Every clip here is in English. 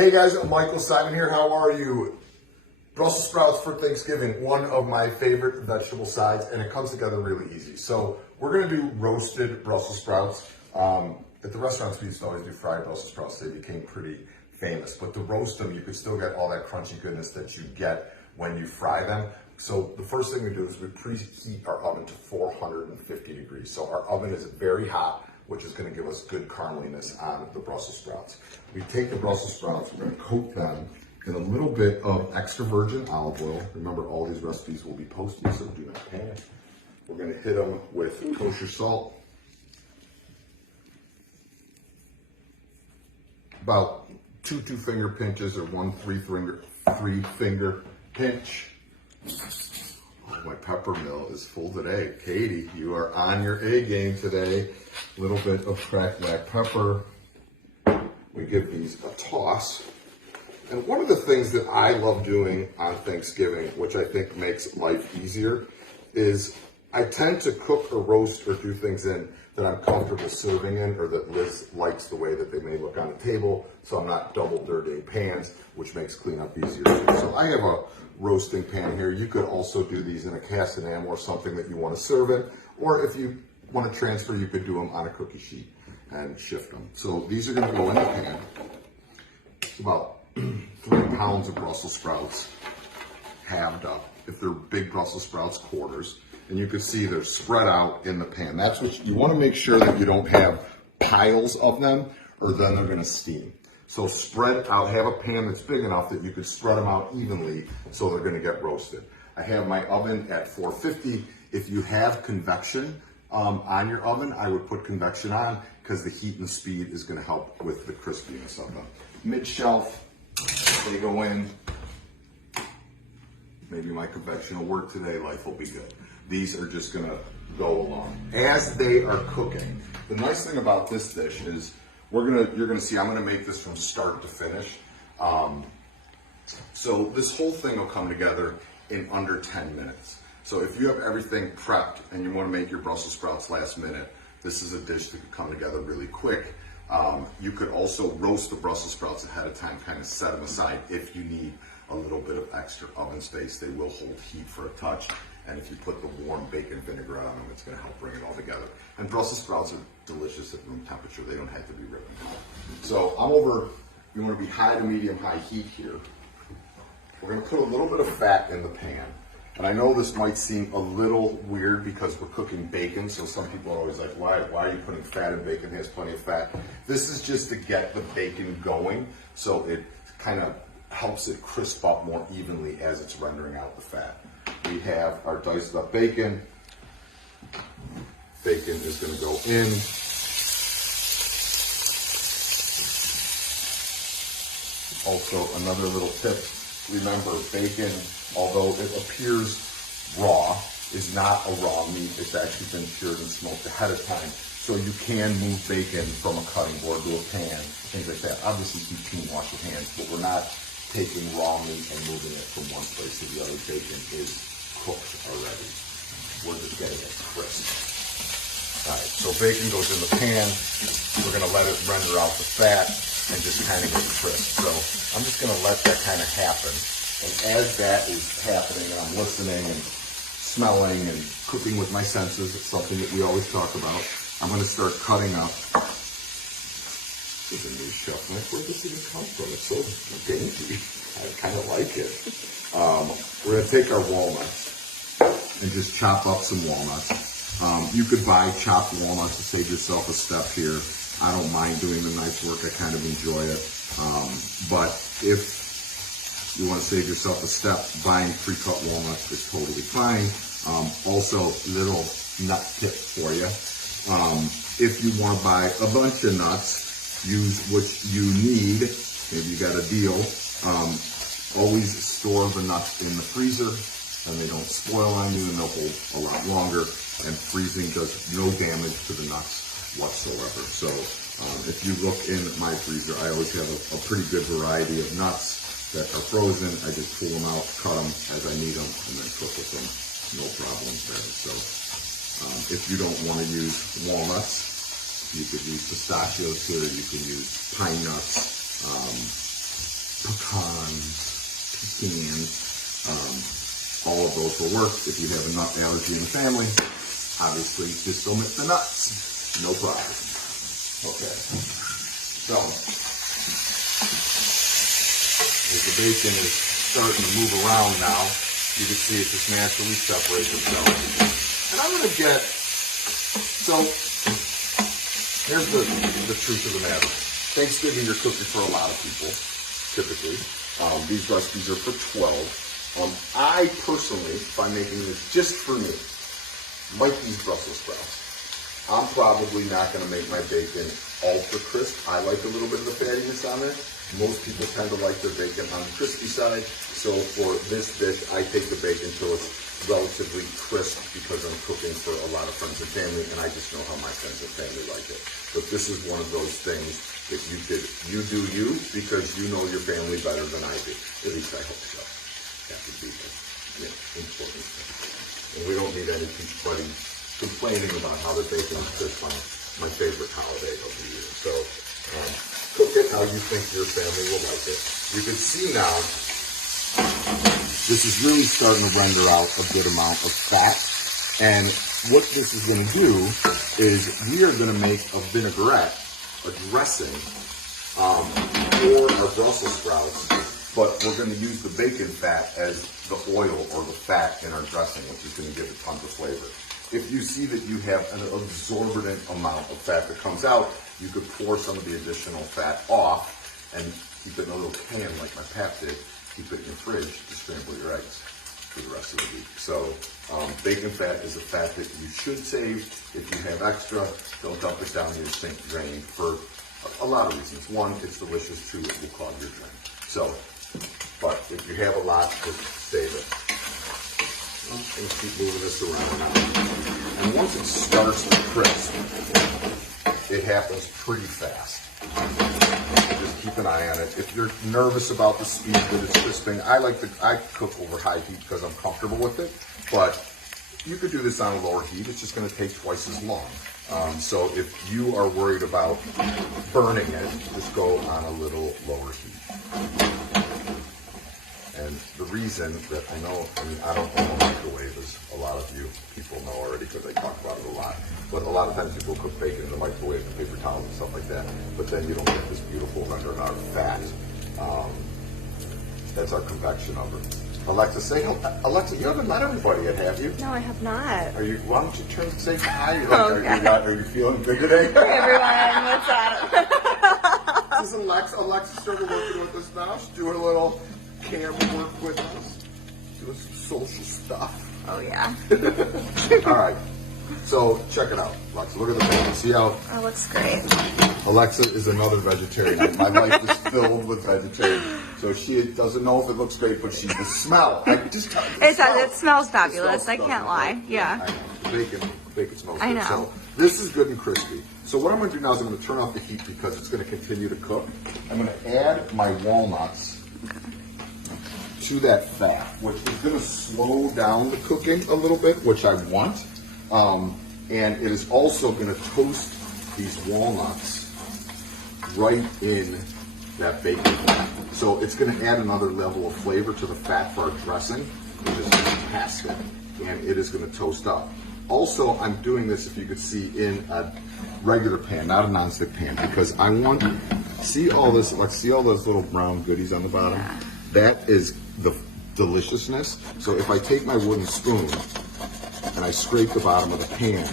Hey guys, Michael Symon here. How are you? Brussels sprouts for Thanksgiving, one of my favorite vegetable sides, and it comes together really easy. So we're gonna do roasted Brussels sprouts. At the restaurants, we used to always do fried Brussels sprouts. They became pretty famous, but to roast them, you could still get all that crunchy goodness that you get when you fry them. So the first thing we do is we preheat our oven to 450 degrees. So our oven is very hot, which is gonna give us good carameliness on the Brussels sprouts. We take the Brussels sprouts, we're gonna coat them in a little bit of extra virgin olive oil. Remember, all these recipes will be posted, so do not panic. We're gonna hit them with kosher salt. About two finger pinches or one three finger pinch. Oh, my pepper mill is full today. Katie, you are on your A game today. A little bit of cracked black pepper. We give these a toss. And one of the things that I love doing on Thanksgiving, which I think makes life easier, is I tend to cook or roast or do things in that I'm comfortable serving in, or that Liz likes the way that they may look on the table, so I'm not double dirtying pans, which makes cleanup easier too. So I have a roasting pan here. You could also do these in a cast enamel or something that you want to serve in, or if you want to transfer, you could do them on a cookie sheet and shift them. So these are going to go in the pan. It's about 3 pounds of Brussels sprouts halved up. If they're big Brussels sprouts, quarters. And you can see they're spread out in the pan. That's what you want to make sure that you don't have piles of them, or then they're going to steam. So spread out, have a pan that's big enough that you can spread them out evenly so they're going to get roasted. I have my oven at 450. If you have convection on your oven, I would put convection on because the heat and the speed is going to help with the crispiness of them. Mid-shelf, they go in. Maybe my convection will work today, life will be good. These are just gonna go along. As they are cooking, the nice thing about this dish is you're gonna see I'm gonna make this from start to finish. So this whole thing will come together in under 10 minutes. So if you have everything prepped and you wanna make your Brussels sprouts last minute, this is a dish that could come together really quick. You could also roast the Brussels sprouts ahead of time, kind of set them aside if you need a little bit of extra oven space. They will hold heat for a touch. And if you put the warm bacon vinaigrette on them, it's going to help bring it all together. And Brussels sprouts are delicious at room temperature. They don't have to be ripped. So you want to be high to medium high heat here. We're going to put a little bit of fat in the pan. And I know this might seem a little weird because we're cooking bacon, so some people are always like, why are you putting fat in bacon? It has plenty of fat. This is just to get the bacon going, so it kind of helps it crisp up more evenly as it's rendering out the fat. We have our diced up bacon. Bacon is going to go in. Also, another little tip, remember bacon, although it appears raw, is not a raw meat. It's actually been cured and smoked ahead of time. So you can move bacon from a cutting board to a pan, things like that. Obviously keep clean, wash your hands, but we're not taking raw meat and moving it from one place to the other. Bacon is cooked already. We're just getting it crisp. All right, so bacon goes in the pan. We're gonna let it render out the fat and just kind of get crisp. So I'm just gonna let that kind of happen. And as that is happening, and I'm listening and smelling and cooking with my senses, it's something that we always talk about, I'm gonna start cutting up. This is a new chef. Where does this even come from? It's so dainty. I kind of like it. We're gonna take our walnuts and just chop up some walnuts. You could buy chopped walnuts to save yourself a step here. I don't mind doing the nice work. I kind of enjoy it. But if you want to save yourself a step, buying pre-cut walnuts is totally fine. Also, little nut tip for you. If you want to buy a bunch of nuts, use what you need. Maybe you got a deal. Always store the nuts in the freezer, and they don't spoil on you, and they'll hold a lot longer. And freezing does no damage to the nuts whatsoever. So if you look in my freezer, I always have a pretty good variety of nuts that are frozen. I just pull them out, cut them as I need them, and then cook with them. No problems there. So if you don't want to use walnuts, you could use pistachios here. You can use pine nuts. pecan. All of those will work. If you have a nut allergy in the family, obviously just omit the nuts. No problem. Okay. So, as the bacon is starting to move around now, you can see it just naturally separates itself. And I'm going to get, so here's the truth of the matter. Thanksgiving, you're cooking for a lot of people, typically. These recipes are for 12. I personally, if I'm making this just for me, like these Brussels sprouts. I'm probably not going to make my bacon ultra crisp. I like a little bit of the fattiness on it. Most people tend to like their bacon on the crispy side. So for this dish, I take the bacon till it's relatively crisp because I'm cooking for a lot of friends and family, and I just know how my friends and family like it. But this is one of those things that you do you because you know your family better than I do. At least I hope so. That would be important. And we don't need anybody complaining about how the bacon is crisp on my favorite holiday of the year. So cook it how you think your family will like it. You can see now, this is really starting to render out a good amount of fat. And what this is going to do is we are going to make a vinaigrette, a dressing, for our Brussels sprouts. But we're going to use the bacon fat as the oil or the fat in our dressing, which is going to give it tons of flavor. If you see that you have an exorbitant amount of fat that comes out, you could pour some of the additional fat off and keep it in a little can like my pap did. Keep it in your fridge to scramble your eggs for the rest of the week. So bacon fat is a fat that you should save. If you have extra, don't dump it down your sink drain for a lot of reasons. One, it's delicious. Two, it will clog your drain. So, but if you have a lot, just save it. I'm going to keep moving this around now. And once it starts to crisp, it happens pretty fast. Just keep an eye on it. If you're nervous about the speed that it's crisping, I cook over high heat because I'm comfortable with it. But you could do this on a lower heat. It's just going to take twice as long. So if you are worried about burning it, just go on a little lower heat. And the reason that I don't own a microwave, as a lot of you people know already because I talk about it a lot. But a lot of times people cook bacon in the microwave and paper towels and stuff like that. But then you don't get this beautiful rendered out fat. That's our convection oven. Alexa, Alexa, you haven't met everybody yet, have you? No, I have not. Why don't you turn and say hi? Okay. Are you feeling big today? Hey everyone, what's up? This is Alexa started working with us now. She's doing a little camera work with us. Doing some social stuff. Oh yeah. All right. So check it out, Alexa. Look at the bacon. See how? Oh, looks great. Alexa is another vegetarian. My life is filled with vegetarians. So she doesn't know if it looks great, but she can smell. It smells fabulous. I can't lie. Yeah. I know. Bacon smells good. I know. So this is good and crispy. So what I'm going to do now is I'm going to turn off the heat because it's going to continue to cook. I'm going to add my walnuts to that fat, which is going to slow down the cooking a little bit, which I want. And it is also going to toast these walnuts right in that bacon fat. So it's going to add another level of flavor to the fat for our dressing, which is fantastic. And it is going to toast up. Also, I'm doing this, if you could see, in a regular pan, not a nonstick pan, because I want, see all this, like, see all those little brown goodies on the bottom? Yeah. That is the deliciousness. So if I take my wooden spoon and I scrape the bottom of the pan,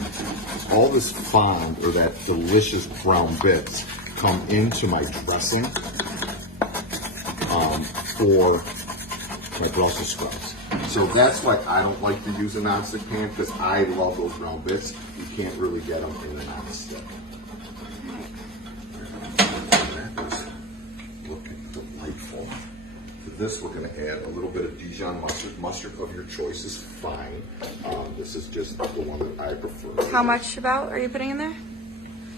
all this fond, or that delicious brown bits, come into my dressing for my Brussels sprouts. So that's why I don't like to use a nonstick pan, because I love those brown bits. You can't really get them in a nonstick. That is looking delightful. To this, we're going to add a little bit of Dijon mustard. Mustard of your choice is fine. This is just the one that I prefer. How much about are you putting in there?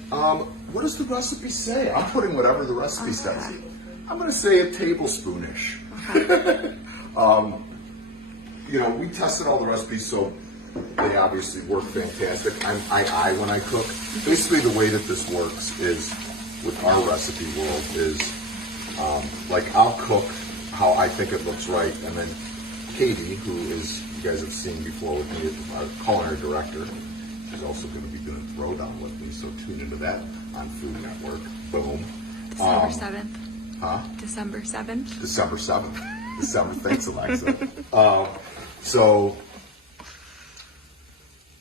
What does the recipe say? I'm putting whatever the recipe says. I'm going to say a tablespoonish. Okay. We tested all the recipes, so they obviously work fantastic. I when I cook, basically the way that this works is, with our recipe world, is like I'll cook how I think it looks right. And then Katie, who is, you guys have seen before with me, our culinary director, she's also going to be doing Throwdown with me, so tune into that on Food Network. Boom. December 7th. Huh? December 7th. December 7th. December, thanks Alexa. So,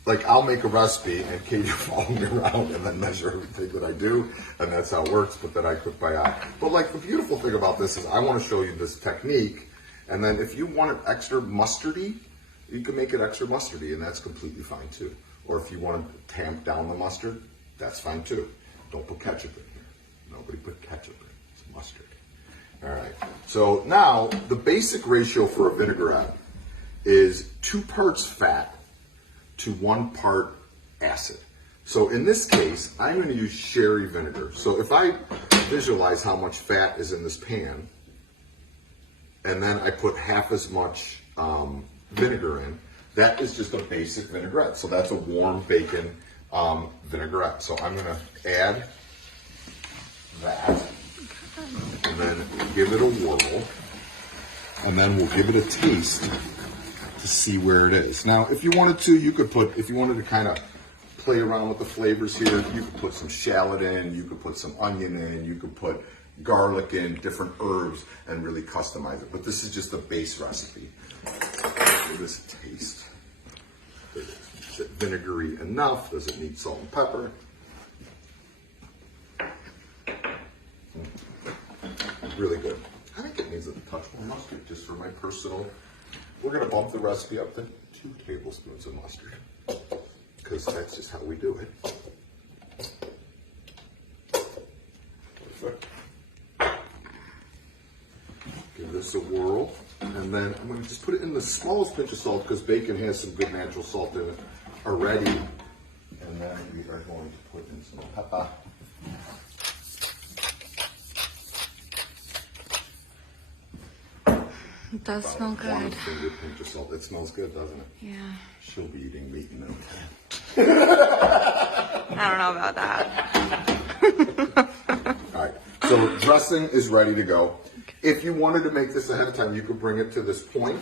like, I'll make a recipe and Katie will follow me around and then measure everything that I do, and that's how it works, but then I cook by eye. But like, the beautiful thing about this is I want to show you this technique, and then if you want it extra mustardy, you can make it extra mustardy, and that's completely fine too. Or if you want to tamp down the mustard, that's fine too. Don't put ketchup in here. Nobody put ketchup in. It's mustard. All right. So now the basic ratio for a vinaigrette is 2 parts fat to 1 part acid. So in this case, I'm going to use sherry vinegar. So if I visualize how much fat is in this pan, and then I put half as much vinegar in, that is just a basic vinaigrette. So that's a warm bacon vinaigrette. So I'm going to add that, and then give it a whirl, and then we'll give it a taste to see where it is. Now, if you wanted to, you could put, if you wanted to kind of play around with the flavors here, you could put some shallot in, you could put some onion in, you could put garlic in, different herbs, and really customize it. But this is just a base recipe. Give this a taste. Is it vinegary enough? Does it need salt and pepper? Really good. I think it needs a touch more mustard, just for my personal. We're going to bump the recipe up to 2 tablespoons of mustard, because that's just how we do it. Perfect. Give this a whirl, and then I'm going to just put it in the smallest pinch of salt, because bacon has some good natural salt in it already. And then we are going to put in some pepper. It does smell good. 1 finger pinch of salt. It smells good, doesn't it? Yeah. She'll be eating meat in no time. I don't know about that. All right. So dressing is ready to go. If you wanted to make this ahead of time, you could bring it to this point,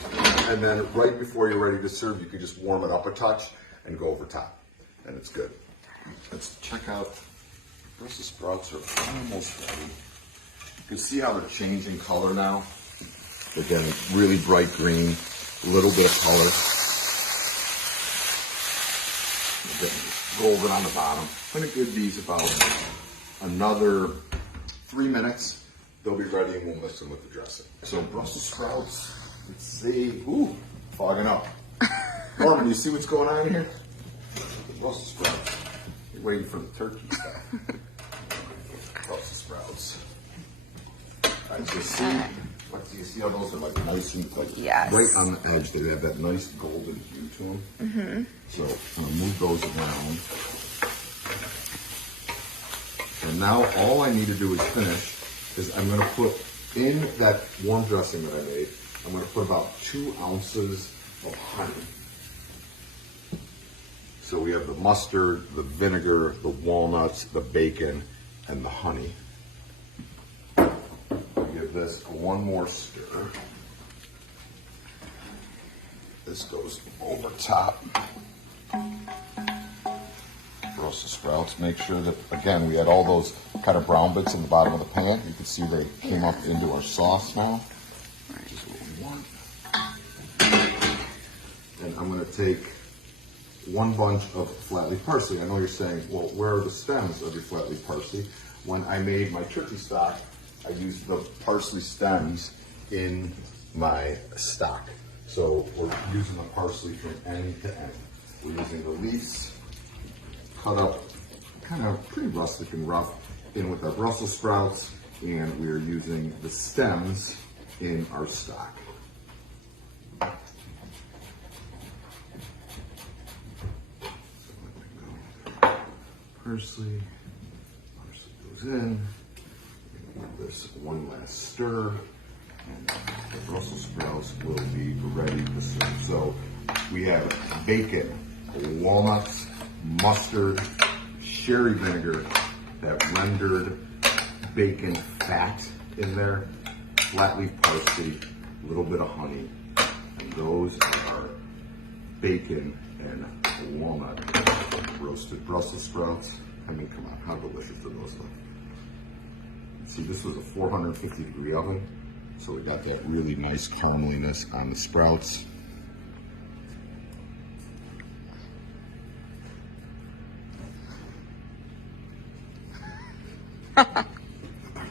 and then right before you're ready to serve, you could just warm it up a touch and go over top, and it's good. Let's check out. Brussels sprouts are almost ready. You can see how they're changing color now. Again, really bright green, a little bit of color. Golden on the bottom. I'm going to give these about another 3 minutes. They'll be ready, and we'll mix them with the dressing. So Brussels sprouts, let's see. Ooh, fogging up. Norman, you see what's going on here? The Brussels sprouts. You're waiting for the turkey stuff. Brussels sprouts. All right, so see. You see how those are like nice and like yes. right on the edge. They have that nice golden hue to them. Mm-hmm. So I'm going to move those around. And now all I need to do is finish is I'm going to put in that warm dressing that I made, I'm going to put about 2 ounces of honey. So we have the mustard, the vinegar, the walnuts, the bacon, and the honey. Give this one more stir. This goes over top. Brussels sprouts. Make sure that, again, we had all those kind of brown bits in the bottom of the pan. You can see they came up into our sauce now. Just a little more. And I'm going to take 1 bunch of flat leaf parsley. I know you're saying, well, where are the stems of your flat leaf parsley? When I made my turkey stock, I used the parsley stems in my stock. So we're using the parsley from end to end. We're using the leaves cut up kind of pretty rustic and rough in with our Brussels sprouts, and we are using the stems in our stock. Parsley goes in. Give this one last stir, and the Brussels sprouts will be ready to serve. So we have bacon, walnuts, mustard, sherry vinegar, that rendered bacon fat in there, flat leaf parsley, a little bit of honey, and those are bacon and walnut roasted Brussels sprouts. I mean, come on, how delicious do those look? See, this was a 450 degree oven, so we got that really nice carameliness on the sprouts.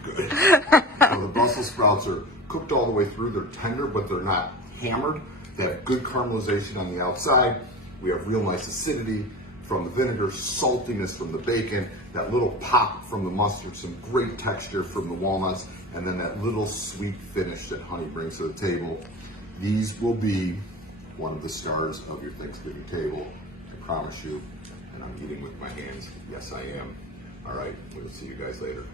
Good. So the Brussels sprouts are cooked all the way through. They're tender, but they're not hammered. They have good caramelization on the outside. We have real nice acidity from the vinegar, saltiness from the bacon, that little pop from the mustard, some great texture from the walnuts, and then that little sweet finish that honey brings to the table. These will be one of the stars of your Thanksgiving table, I promise you. And I'm eating with my hands. Yes, I am. All right, we'll see you guys later.